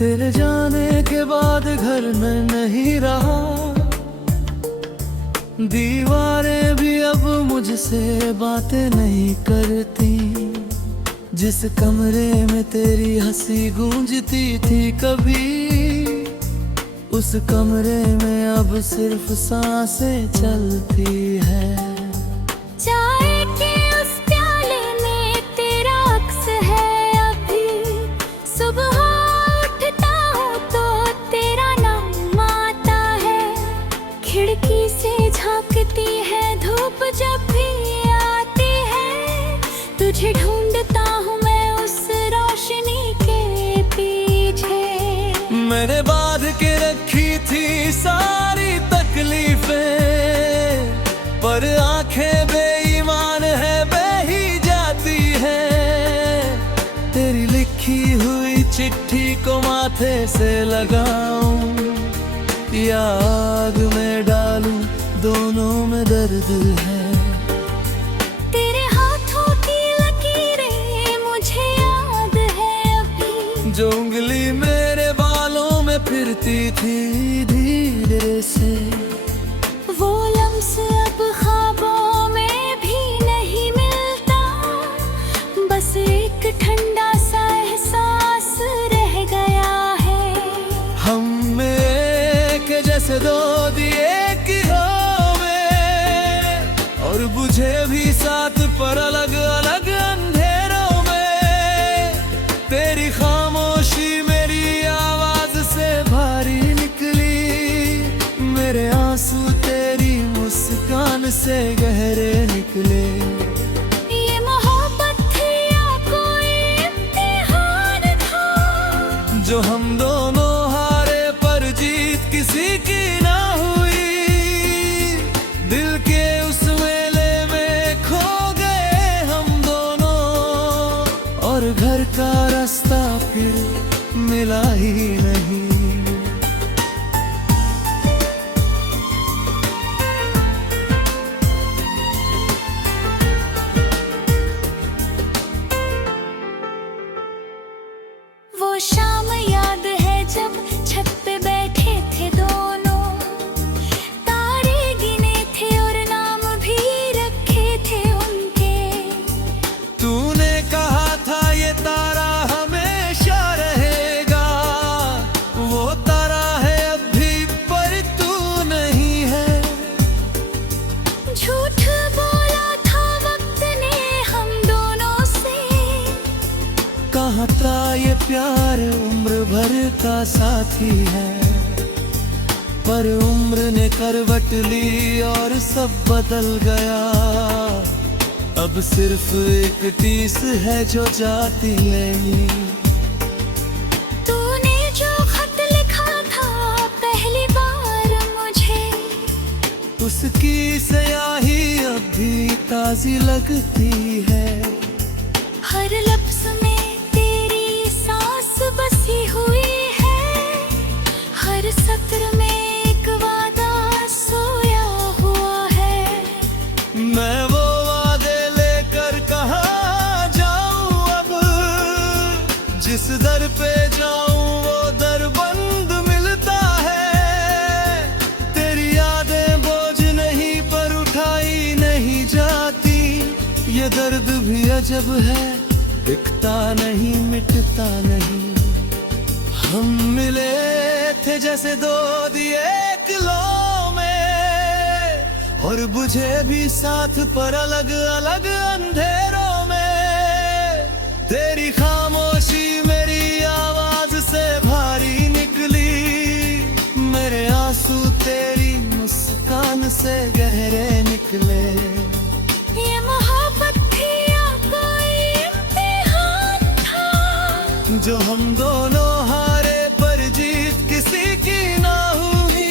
तेरे जाने के बाद घर में नहीं रहा, दीवारें भी अब मुझसे बातें नहीं करती। जिस कमरे में तेरी हंसी गूंजती थी कभी, उस कमरे में अब सिर्फ सांसें चलती है। चाय के उस प्याले में तेरा अक्स है अभी, सुबह उठता हूँ तो तेरा नाम आता है। खिड़की से झांकती है धूप जब भी आती है, तुझे ढूंढता हूँ मैं उस रोशनी के पीछे। मैंने बांध के रखी थी सारी तकलीफें, पर आंखें बेईमान है, बह ही जाती है। तेरी लिखी हुई चिट्ठी को माथे से लगाऊं या आग में डालूं, दोनों में दर्द है। तेरे हाथों की लकीरें मुझे याद है अभी, जो उंगली मेरे बालों में फिरती थी धीरे से। वो लम्स अब ख्वाबों में भी नहीं मिलता, बस एक ठंडा सा एहसास रह गया है। हम में के जैसे दो दिए की हो में, और बुझे भी साथ पर अलग अलग अंधेरों में। तेरी खामोशी मेरी आवाज से भारी निकली, मेरे आंसू तेरी मुस्कान से गहरे निकले। ये मोहब्बत थी या कोई इम्तिहान था, जो हम दोनों हारे पर जीत किसी की ना हुई। दिल के उस मेले में खो गए हम दोनों, और घर का रास्ता फिर मिला ही नहीं। वो शाम याद है जब छत पे बैठे थे दोनों, तारे गिने थे और नाम भी रखे थे उनके। तूने कहा था ये तारा हमेशा रहेगा, वो तारा है अब भी पर तू नहीं है। झूठ बोला था वक्त ने हम दोनों से, कहा था ये प्यार उम्र भर का साथी है। पर उम्र ने करवट ली और सब बदल गया, अब सिर्फ एक टीस है जो जाती नहीं। तूने जो खत लिखा था पहली बार मुझे, उसकी स्याही अब भी ताजी लगती है। हर लफ्ज में तेरी सांस बसी हुई है, हर सत्र में एक वादा सोया हुआ है। मैं वो वादे लेकर कहाँ जाऊं अब, जिस दर पे जाऊं वो दर बंद मिलता है। तेरी यादें बोझ नहीं पर उठाई नहीं जाती, ये दर्द भी अजब है, दिखता नहीं मिटता नहीं। हम मिले थे जैसे दो दिए एक लो में, और बुझे भी साथ पर अलग अलग अंधेरों में। तेरी खामोशी मेरी आवाज से भारी निकली, मेरे आंसू तेरी मुस्कान से गहरे निकले। ये मोहब्बत थी या कोई इम्तिहान था, जो हम दोनों हारे पर जीत किसी की ना हुई।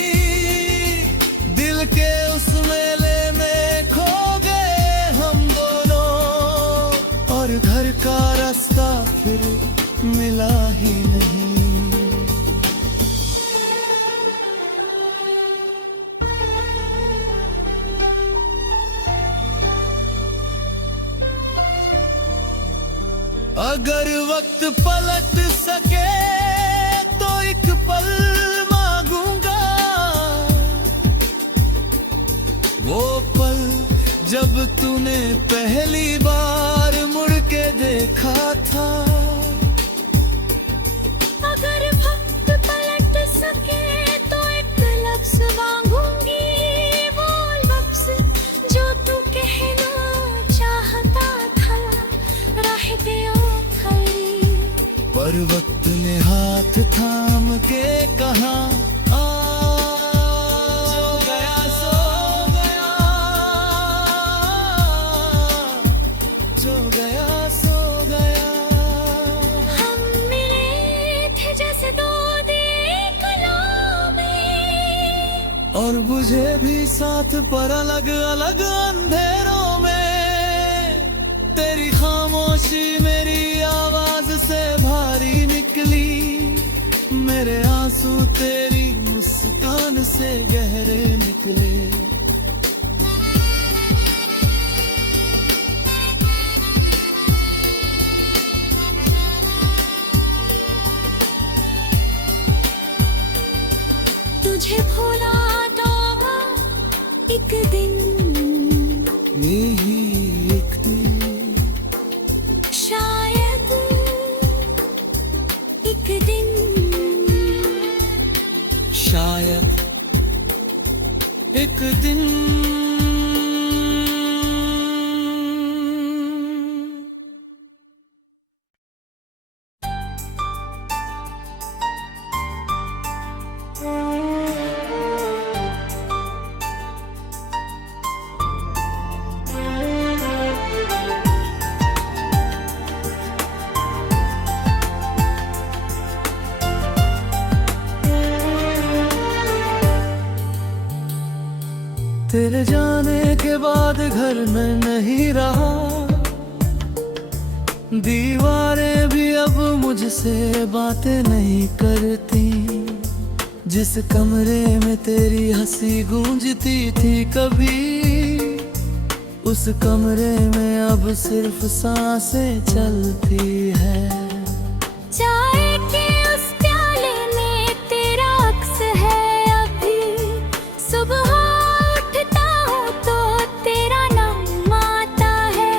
दिल के उस मेले में खो गए हम दोनों, और घर का रास्ता फिर मिला ही नहीं। अगर वक्त पलट सके तो पल मांगूंगा, वो पल जब तूने पहली बार मुड़ के देखा था। अगर वक्त पलट सके तो एक लफ्ज मांगूंगी, वो लफ्ज जो तू कहना चाहता था, राह पे खड़ी। पर वक्त ने हाथ थाम के कहा, जो गया सो गया, जो गया सो गया। हम मिले थे जैसे दो दिए कलां में, और बुझे भी साथ पर अलग अलग अंधेरों में। तेरी खामोशी मेरी आवाज से भारी निकली, मेरे आंसू तेरी मुस्कान से गहरे निकले। तुझे भूला तो एक दिन, यही एक दिन, शायद एक दिन, शायद एक दिन। तेरे जाने के बाद घर में नहीं रहा, दीवारें भी अब मुझसे बातें नहीं करती। जिस कमरे में तेरी हंसी गूंजती थी कभी, उस कमरे में अब सिर्फ सांसें चलती है। चाय के उस प्याले में तेरा अक्स है अभी, सुबह उठता हूँ तो तेरा नाम आता है।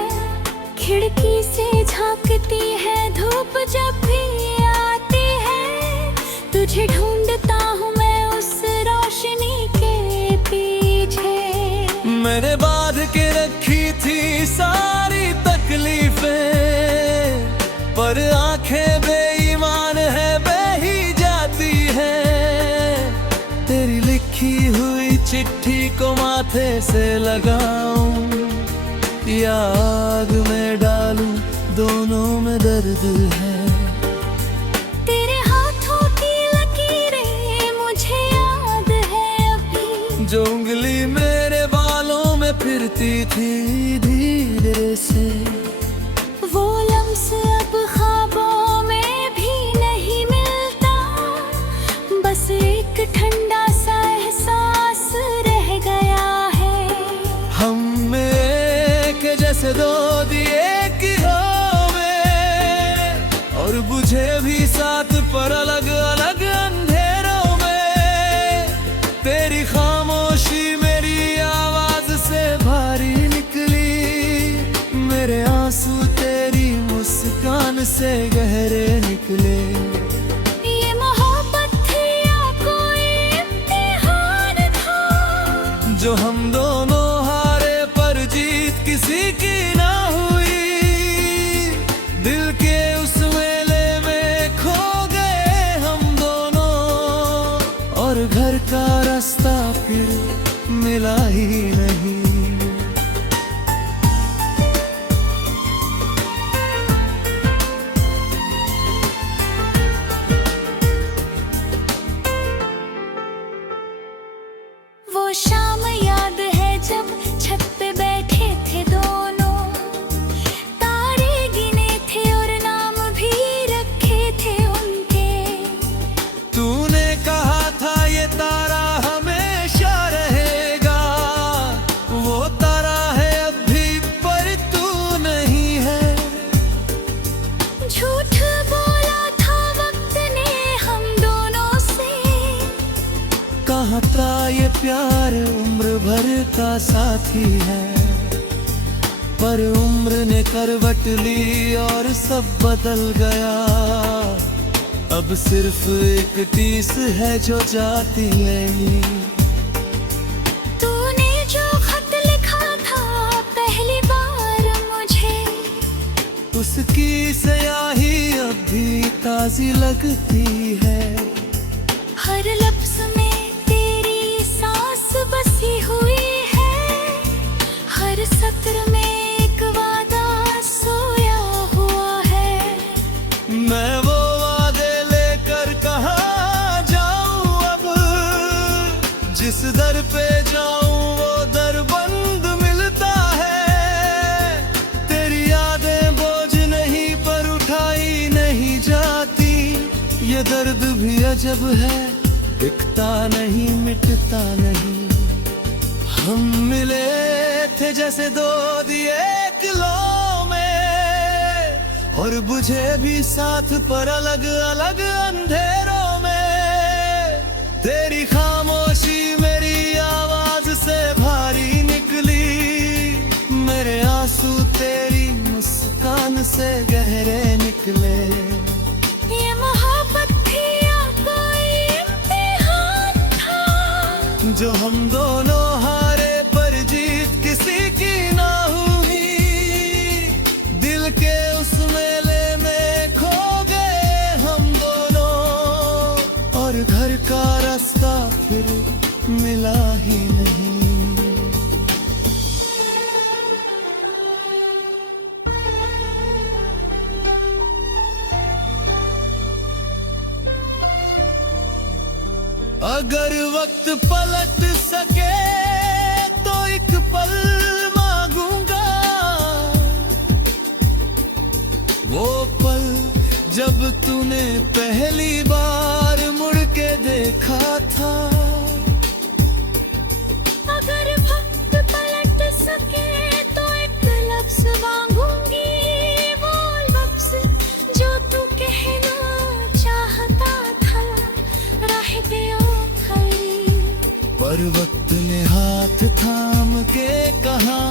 खिड़की से झांकती है धूप जब भी आती है, तुझे ढूंढता हूँ मैं उस रोशनी के पीछे। मैंने बांध के रखी थी सारी तकलीफें, पर आंखें बेईमान है, बह ही जाती है। तेरी लिखी हुई चिट्ठी को माथे से लगाऊं या आग में डालूं, दोनों में दर्द है। तेरे हाथों की लकीरें मुझे याद है अभी, जो उंगली मेरे बालों में फिरती थी धीरे से। वो लम्स अब ख्वाबों में भी नहीं मिलता, बस एक ठंडा सा एहसास रह गया है। हम में के जैसे दो दिए की हो में, और बुझे भी साथ पर अलग अलग अंधेरों में। तेरी खामोशी मेरी आवाज से भारी निकली, मेरे आंसू तेरी मुस्कान से गहरे निकले। ये मोहब्बत थी या कोई इम्तिहान था, जो हम दोनों हारे पर जीत किसी की ना हुई। दिल के उस मेले में खो गए हम दोनों, और घर का रास्ता फिर मिला ही नहीं। वो शाम याद है जब छत पे बैठे थे दोनों, तारे गिने थे और नाम भी रखे थे उनके। तूने कहा था ये तारा हमेशा रहेगा, साथी है, पर उम्र ने करवट ली और सब बदल गया। अब सिर्फ एक टीस है जो जाती नहीं। तूने जो खत लिखा था पहली बार मुझे, उसकी स्याही अब भी ताजी लगती है। हर लफ्ज में तेरी सांस बसी हुई है, हर सत्र में एक वादा सोया हुआ है। मैं वो वादे लेकर कहाँ जाऊं अब, जिस दर पे जाऊं वो दर बंद मिलता है। तेरी यादें बोझ नहीं पर उठाई नहीं जाती। ये दर्द भी अजब है, दिखता नहीं मिटता नहीं। हम मिले थे जैसे दो दिए किलो में, और बुझे भी साथ पर अलग अलग अंधेरों में। तेरी खामोशी मेरी आवाज से भारी निकली, मेरे आंसू तेरी मुस्कान से गहरे निकले। ये मोहब्बत थी या कोई इम्तिहान था, जो हम दोनों हारे पर जीत किसी की ना हुई। दिल के उस मेले में खो गए हम दोनों, और घर का रास्ता फिर मिला ही नहीं। अगर वक्त पलट सके तो एक पल मांगूंगा, वो पल जब तूने पहली बार मुड़ के देखा था। अगर वक्त पलट सके तो एक लफ्ज मांगूंगी, वो लफ्ज जो तू कहना चाहता था। राह पे पर वक्त ने हाथ थाम के कहा,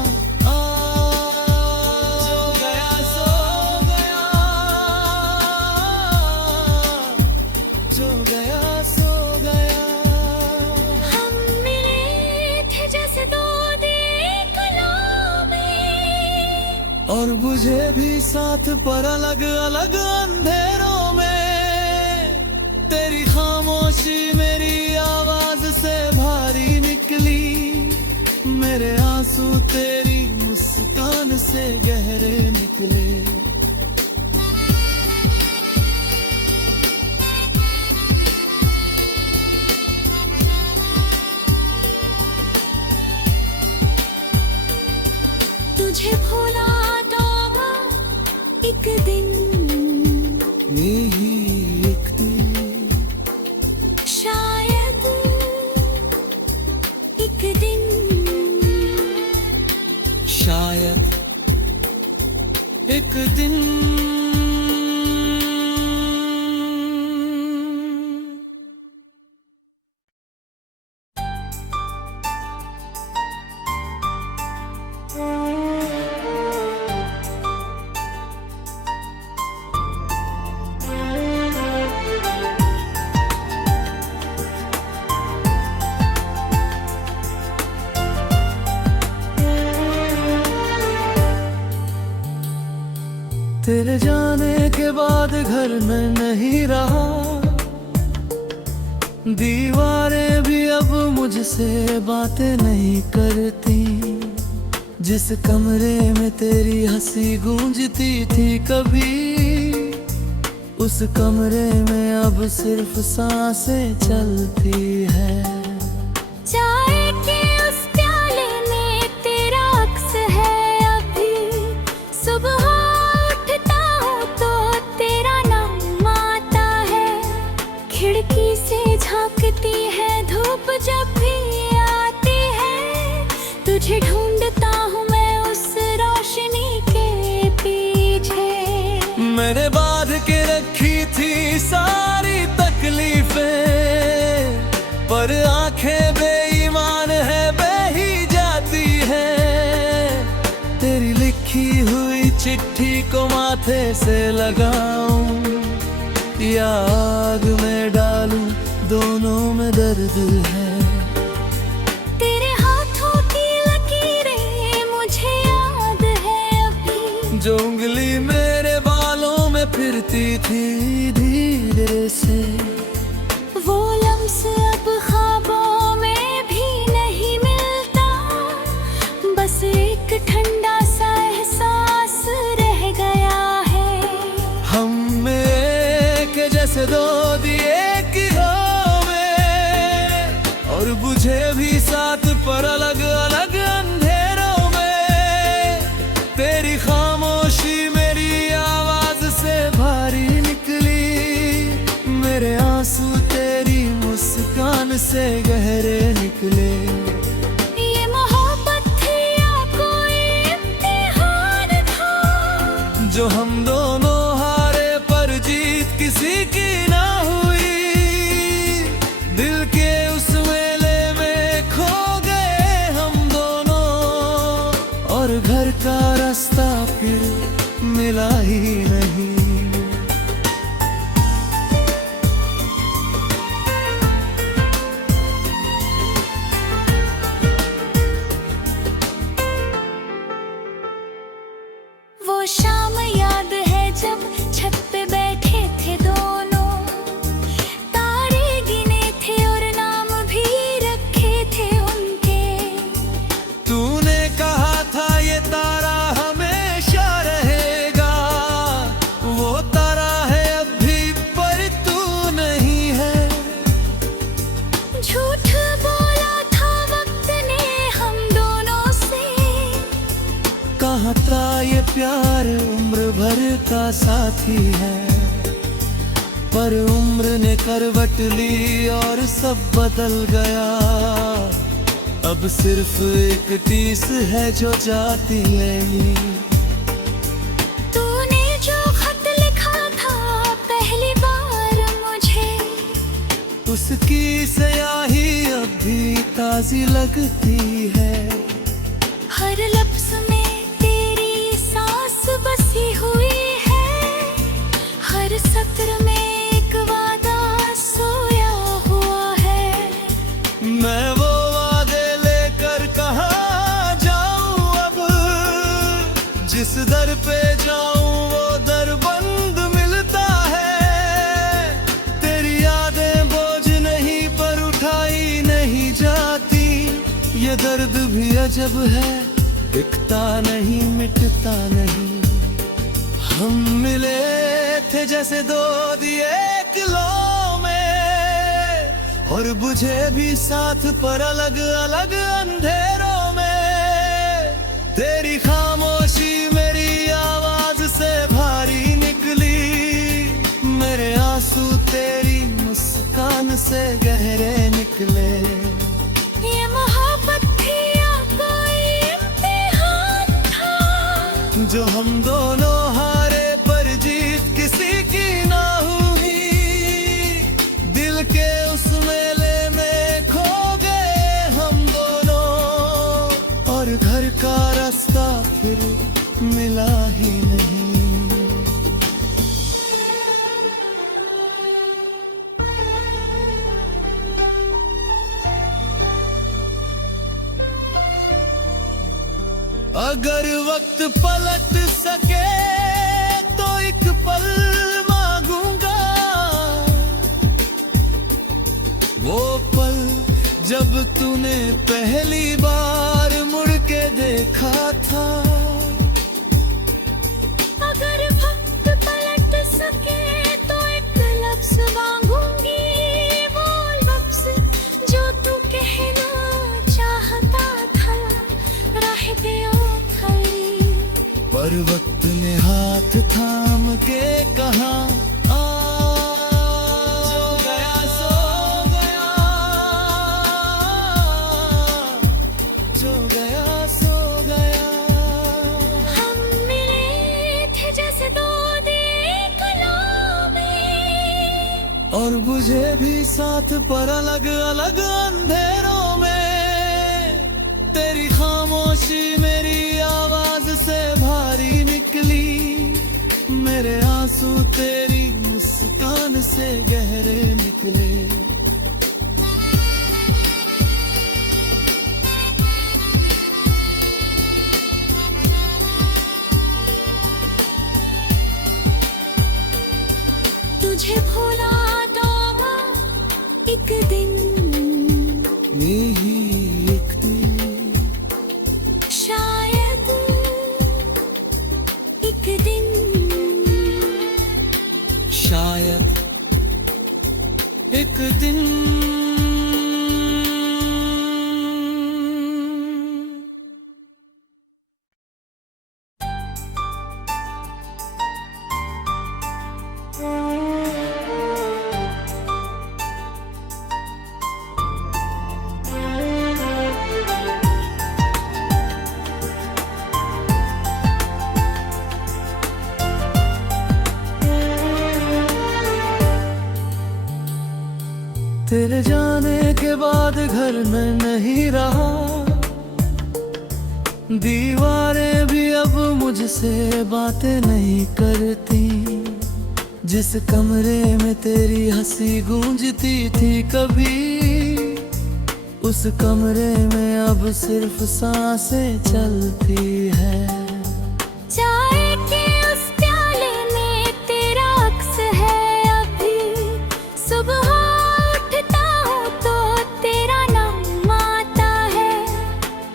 आ जो गया सो गया, जो गया सो गया। हम मिले थे जैसे दो दिए कला में, और बुझे भी साथ पर अलग अलग अंधेरों में। तेरी खामोशी मेरी आवाज से भारी निकली, मेरे आंसू तेरी मुस्कान से गहरे निकले। तुझे भूला तो एक दिन, यही एक दिन, शायद एक दिन, शायद एक दिन। तेरे जाने के बाद घर में नहीं रहा, दीवारें भी अब मुझसे बातें नहीं करती। जिस कमरे में तेरी हंसी गूंजती थी कभी, उस कमरे में अब सिर्फ सांसें चलती है। चाय के उस प्याले में तेरा अक्स है अभी, सुबह उठता हूँ तो तेरा नाम आता है। खिड़की से झांकती है धूप जब भी आती है, तुझे ढूंढता हूँ मैं उस रोशनी के पीछे। मैंने बांध के रखी थी सारी तकलीफें, पर चिट्ठी को माथे से लगाऊं या आग में डालूं, दोनों में दर्द है। तेरे हाथों की लकीरें मुझे याद है अभी, जो उंगली मेरे बालों में फिरती थी धीरे से। वो लम्स अब ख्वाबों में भी नहीं मिलता, बस एक ठंडा सा एहसास रह गया है। हम में के जैसे दो दिए किरणों में, और बुझे भी साथ पर अलग अलग अंधेरों में। तेरी खामोशी मेरी आवाज से भारी निकली, मेरे आंसू तेरी मुस्कान से गहरे निकले। ये मोहब्बत थी या कोई इम्तिहान था, जो हम दोनों हारे पर जीत किसी की ना हुई। दिल के उस मेले में खो गए हम दोनों, और घर का रास्ता फिर मिला ही नहीं। वो शाम याद है जब छत पे बैठे थे दोनों, तारे गिने थे और नाम भी रखे थे उनके। तूने कहा था ये तारा हमेशा रहेगा, वो तारा है अब भी पर तू नहीं है। झूठ बोला था वक्त ने हम दोनों से, कहा था ये प्यार उम्र भर का साथी है, पर उम्र ने करवट ली और सब बदल गया। अब सिर्फ एक टीस है जो जाती नहीं। तूने जो खत लिखा था पहली बार मुझे, उसकी स्याही अब भी ताजी लगती है। हर लफ्ज में तेरी सांस बसी हुई है, हर सत्र में एक वादा सोया हुआ है। मैं वो वादे लेकर कहाँ जाऊं अब, जिस दर पे जाऊं वो दर बंद मिलता है। तेरी यादें बोझ नहीं पर उठाई नहीं जाती, ये दर्द भी अजब है, दिखता नहीं मिटता नहीं। हम मिले थे जैसे दो दिए किलो में, और बुझे भी साथ पर अलग अलग अंधेरों में। तेरी खामोशी मेरी आवाज से भारी निकली, मेरे आंसू तेरी मुस्कान से गहरे निकले। ये मोहब्बत थी या कोई इम्तिहान था, जो हम दोनों हारे पर जीत किसी की ना हुई। दिल के उस मेले में खो गए हम दोनों, और घर का रास्ता फिर मिला ही नहीं। अगर वक्त पलट सके तो एक पल मांगूंगा, वो पल जब तूने पहली बार मुड़ के देखा था। अगर वक्त पलट सके तो एक लफ्ज मांगूंगी, वो लफ्ज जो तू कहना चाहता था, राह पे खड़ी। पर वक्त ने हाथ थाम के कहा, जो गया सो गया, जो गया सो गया। हम मिले थे जैसे दो दिए कलां में, और बुझे भी साथ पर अलग अलग अंधेरों में। तेरी खामोशी मेरी आवाज से भारी निकली, आंसू तेरी मुस्कान से गहरे निकले। तुझे भूला तो एक दिन, यही एक दिन, शायद एक दिन, शायद एक दिन। तेरे जाने के बाद घर में नहीं रहा, दीवारें भी अब मुझसे बातें नहीं करती। जिस कमरे में तेरी हंसी गूंजती थी कभी, उस कमरे में अब सिर्फ सांसें चलती है। चाय के उस प्याले में तेरा अक्स है अभी, सुबह उठता हूँ तो तेरा नाम आता है।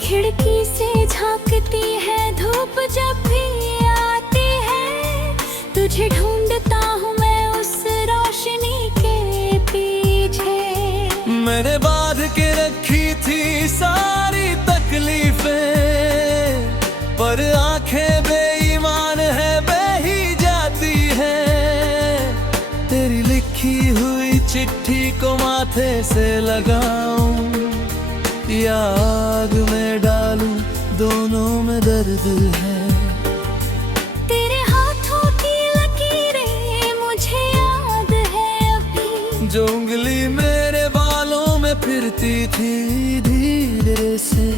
खिड़की से झांकती है धूप जब भी आती है, तुझे ढूंढता हूँ मैं उस रोशनी के पीछे। मैंने बांध के रखी थी सारी तकलीफें, पर आंखें बेईमान है, बह ही जाती है। तेरी लिखी हुई चिट्ठी को माथे से लगाऊं या आग में डालूं, दोनों में दर्द है। तेरे हाथों की लकीरें मुझे याद है अभी, जो उंगली मेरे बालों में फिरती थी धीरे से।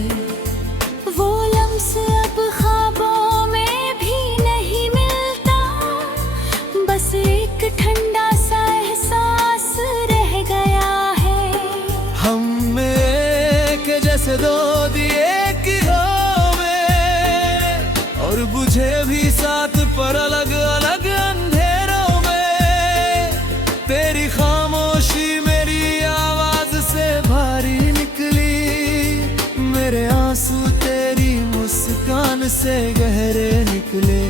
वो लम्स अब ख्वाबों में भी नहीं मिलता, बस एक ठंडा सा एहसास रह गया है। हम में के जैसे दो दिए की हो में, और बुझे भी साथ पर अलग अलग अंधेरों में। तेरी खामोशी मेरी आवाज से भारी निकली, मेरे आंसू तेरी मुस्कान से गहरे निकले।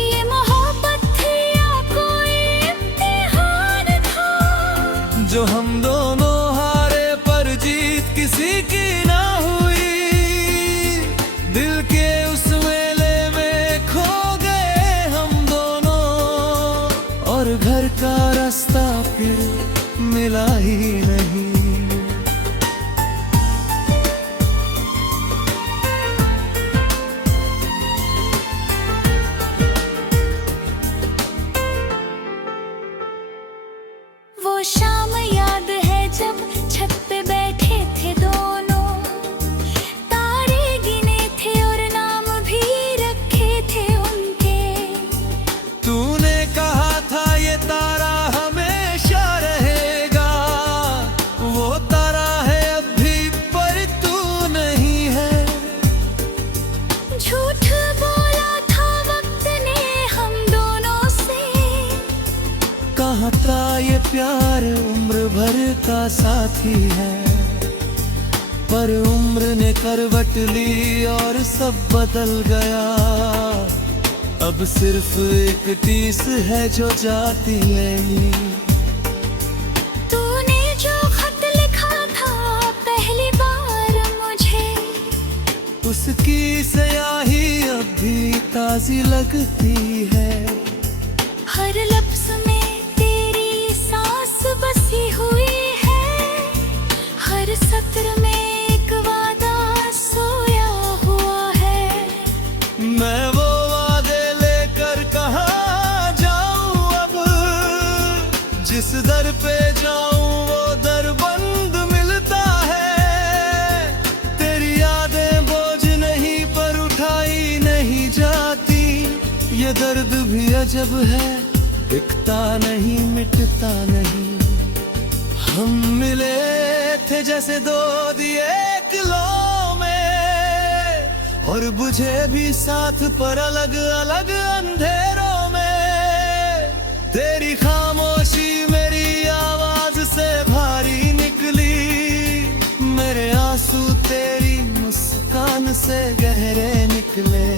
ये मोहब्बत थी या कोई इम्तिहान था, जो हम दोनों हारे पर जीत किसी की ना हुई। दिल के उस मेले में खो गए हम दोनों, और घर का रास्ता फिर मिला ही नहीं। वो शाम याद है जब छत पे बैठे थे दोनों, तारे गिने थे और नाम भी रखे थे उनके। तूने कहा था ये तारा हमेशा रहेगा, वो तारा है अब भी पर तू नहीं है। झूठ बोला था वक्त ने हम दोनों से, कहा था ये प्यार उम्र भर का साथी है, पर उम्र ने करवट ली और सब बदल गया। अब सिर्फ एक टीस है जो जाती नहीं। तूने जो खत लिखा था पहली बार मुझे, उसकी स्याही अब भी ताजी लगती है। हर लफ्ज में तेरी सांस बसी हुई है, हर सत्र में एक वादा सोया हुआ है। मैं वो वादे लेकर कहाँ जाऊं अब, जिस दर पे जाऊं वो दर बंद मिलता है। तेरी यादें बोझ नहीं पर उठाई नहीं जाती, ये ये दर्द भी अजब है, दिखता नहीं मिटता नहीं। हम मिले थे जैसे दो दिए एक लो में, और बुझे भी साथ पर अलग अलग अंधेरों में। तेरी खामोशी मेरी आवाज से भारी निकली, मेरे आंसू तेरी मुस्कान से गहरे निकले।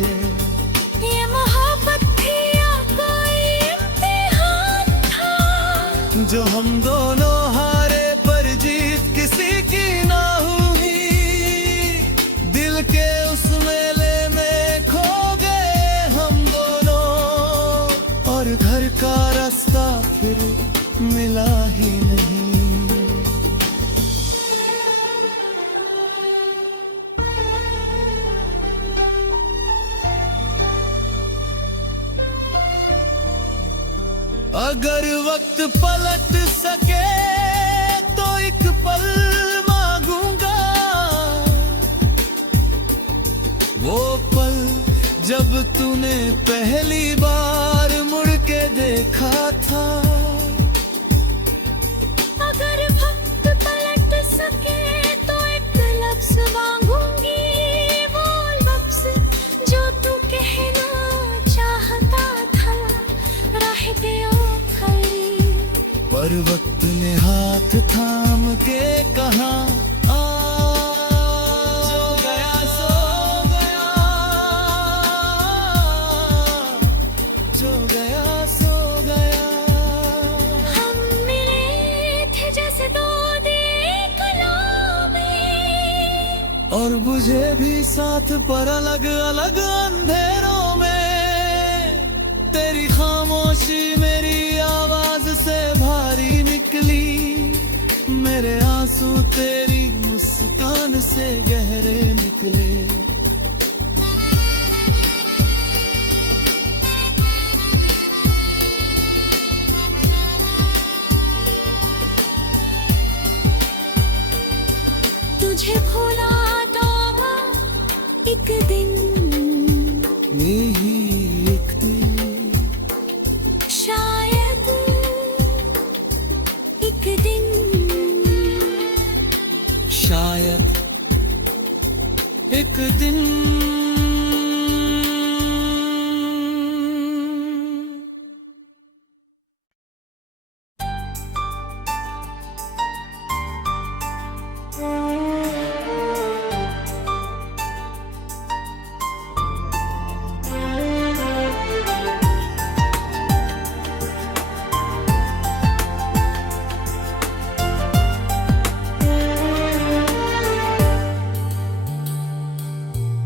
ये मोहब्बत थी या कोई इम्तिहान था, जो हम दोनों हारे पर जीत किसी की ना हुई। दिल के उस मेले में खो गए हम दोनों, और घर का रास्ता फिर मिला ही नहीं। अगर वक्त पलट सके तो एक पल मांगूंगा, वो पल जब तूने पहली बार मुड़ के देखा था। अगर वक्त पलट सके तो एक लफ्ज मांगूंगी, वो लफ्ज जो तू कहना चाहता था। राह पे पर वक्त ने हाथ थाम के कहा, आ जो गया सो गया, जो गया सो गया। हम मिले थे जैसे दो दिए कला में, और बुझे भी साथ पर अलग अलग अंधेरों में। तेरी खामोशी मेरी आवाज से भारी निकली, मेरे आंसू तेरी मुस्कान से गहरे निकले। तुझे भूला तो एक दिन, यही एक दिन, शायद एक दिन, शायद एक दिन।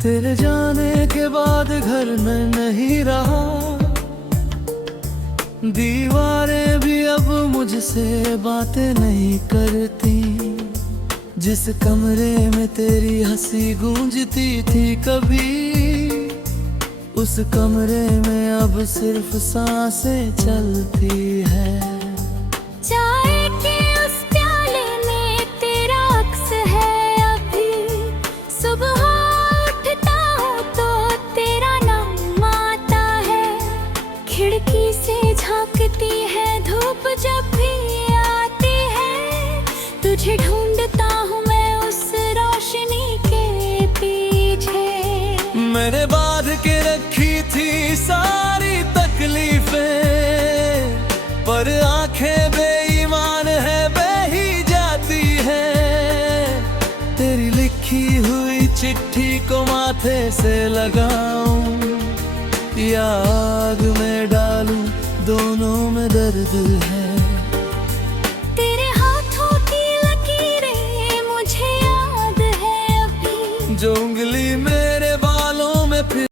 तेरे जाने के बाद घर में नहीं रहा, दीवारें भी अब मुझसे बातें नहीं करती। जिस कमरे में तेरी हंसी गूंजती थी कभी, उस कमरे में अब सिर्फ सांसें चलती है। चाय के उस प्याले में तेरा अक्स है अभी, सुबह उठता हूँ तो तेरा नाम आता है। खिड़की से झांकती है धूप जब भी आती है, तुझे ढूंढता हूँ मैं उस रोशनी के पीछे। मैंने बांध के रखी थी सारी तकलीफें, पर आंखें बेईमान है बह ही जाती है। तेरी लिखी हुई चिट्ठी को माथे से लगाऊं या आग में डालूं, दोनों में दर्द है। तेरे हाथों की लकीरें मुझे याद है अभी, जो उंगली